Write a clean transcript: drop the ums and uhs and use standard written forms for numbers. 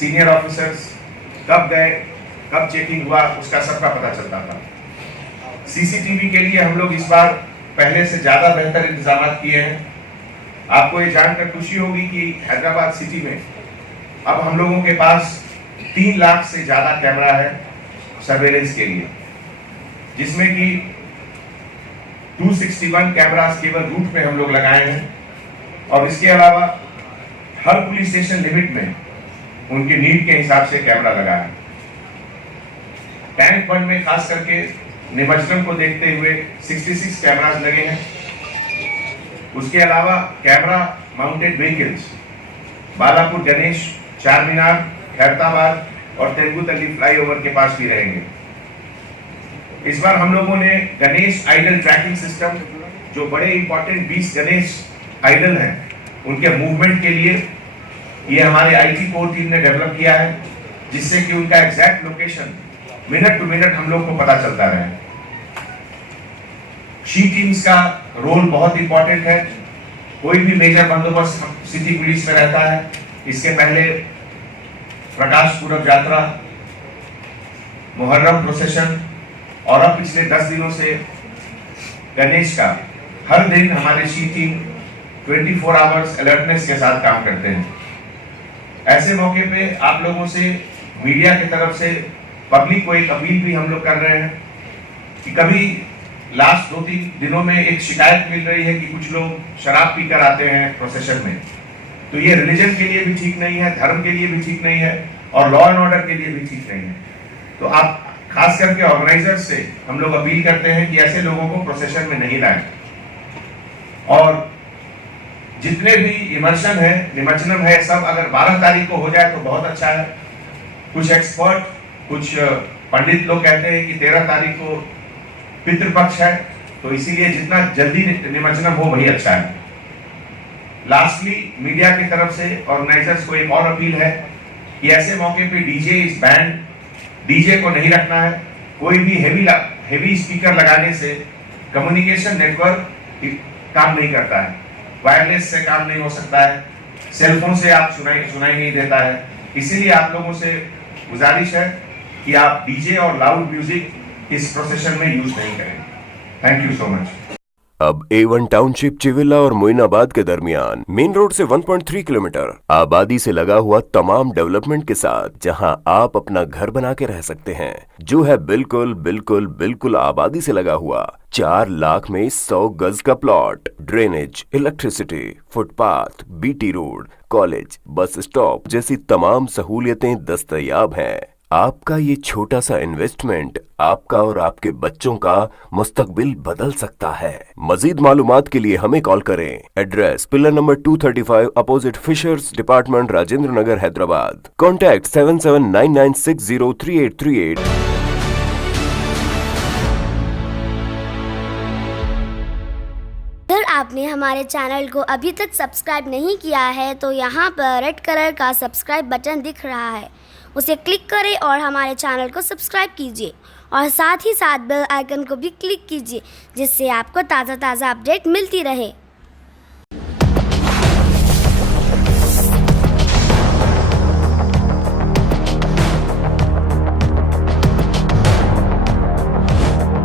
Senior officers कब गए, कब चेकिंग हुआ, उसका सबका पता चलता था। सीसीटीवी के लिए हम लोग इस बार पहले से ज़्यादा बेहतर इंतजाम किए हैं। आपको ये जानकर खुशी होगी कि हैदराबाद सिटी में अब हम लोगों के पास 3 लाख से ज़्यादा कैमरा है सर्वेलेंस के लिए, जिसमें कि 261 कैमरास केवल रूट पे हम लोग लगाए हैं और इसके अलावा हर पुलिस स्टेशन लिमिट में उनकी नीड के हिसाब से कैमरा लगा है। टैंक बंड में खास करके निमज्जनम को देखते हुए 66 कैमरास लगे हैं। उसके अलावा camera mounted vehicles Balapur Ganesh, चार मीनार, खैरताबाद और तेलुगुतल्ली फ्लाईओवर के पास भी रहेंगे। इस बार हम लोगों ने गणेश आइडल ट्रैकिंग सिस्टम, जो बड़े इंपॉर्टेंट 20 गणेश आइडल हैं, उनके मूवमेंट के लिए ये हमारे आईटी कोर टीम ने डेवलप किया है, जिससे कि उनका exact location minute to minute हम लोग को पता चलता रहे। शी टीम्स का रोल बहुत इंपॉर्टेंट है। कोई भी मेजर बंदोबस्त सिटी पुलिस में रहता है। इसके पहले प्रकाश पूरब यात्रा, मुहर्रम प्रोसेशन और अब पिछले 10 दिनों से गणेश का हर दिन हमारे शी टीम 24 आवर्स अलर्टनेस के साथ काम करते हैं। ऐसे मौके पे आप लोगों से, मीडिया की तरफ से पब्लिक को एक अपील भी हम लोग कर रहे हैं कि कभी लास्ट 2-3 दिनों में एक शिकायत मिल रही है कि कुछ लोग शराब पीकर आते हैं प्रोसेशन में, तो ये रिलीजन के लिए भी ठीक नहीं है, धर्म के लिए भी ठीक नहीं है और लॉ एंड ऑर्डर के लिए भी ठीक नहीं है। तो आप खास करके ऑर्गेनाइजर्स से हम लोग अपील करते हैं कि ऐसे लोगों को प्रोसेशन में नहीं लाएं और जितने भी इमर्शन है, निमज्जनम है, सब अगर 12 तारीख को हो जाए तो बहुत अच्छा है। कुछ एक्सपर्ट, कुछ पंडित लोग कहते हैं कि 13 तारीख को पितृपक्ष है, तो इसीलिए जितना जल्दी निमज्जनम हो वही अच्छा है। लास्टली मीडिया की तरफ से ऑर्गेनाइजर्स को एक और अपील है कि ऐसे मौके पे डीजे इज बैंड, डीजे को नहीं रखना है। कोई भी हेवी स्पीकर लगाने से कम्युनिकेशन नेटवर्क काम नहीं करता है, वायरलेस से काम नहीं हो सकता है, सेलफोन से आप सुनाई नहीं देता है। इसीलिए आप लोगों से गुजारिश है कि आप डीजे और लाउड म्यूजिक इस प्रोसेशन में यूज नहीं करें। Thank you so much. अब A1 टाउनशिप चिविला और मोइनाबाद के दरमियान मेन रोड से 1.3 किलोमीटर आबादी से लगा हुआ तमाम डेवलपमेंट के साथ जहां आप अपना घर बना के रह सकते हैं, जो है बिल्कुल बिल्कुल बिल्कुल आबादी से लगा हुआ। 4 लाख में 100 गज का plot, drainage, electricity, footpath, BT road, college, bus stop जैसी तमाम सहूलियतें दस्तयाब हैं। आपका ये छोटा सा इन्वेस्टमेंट आपका और आपके बच्चों का मुस्तकबिल बदल सकता है। मजीद मालूमात के लिए हमें कॉल करें। Address pillar number 235 opposite fishers department, Rajendra Nagar, Hyderabad. Contact 7799603838। अगर आपने हमारे चैनल को अभी तक सब्सक्राइब नहीं किया है तो यहाँ पर रेड कलर का सब्सक्राइब बटन दिख रहा है, उसे क्लिक करें और हमारे चैनल को सब्सक्राइब कीजिए और साथ ही साथ बेल आइकन को भी क्लिक कीजिए, जिससे आपको ताज़ा अपडेट मिलती रहे।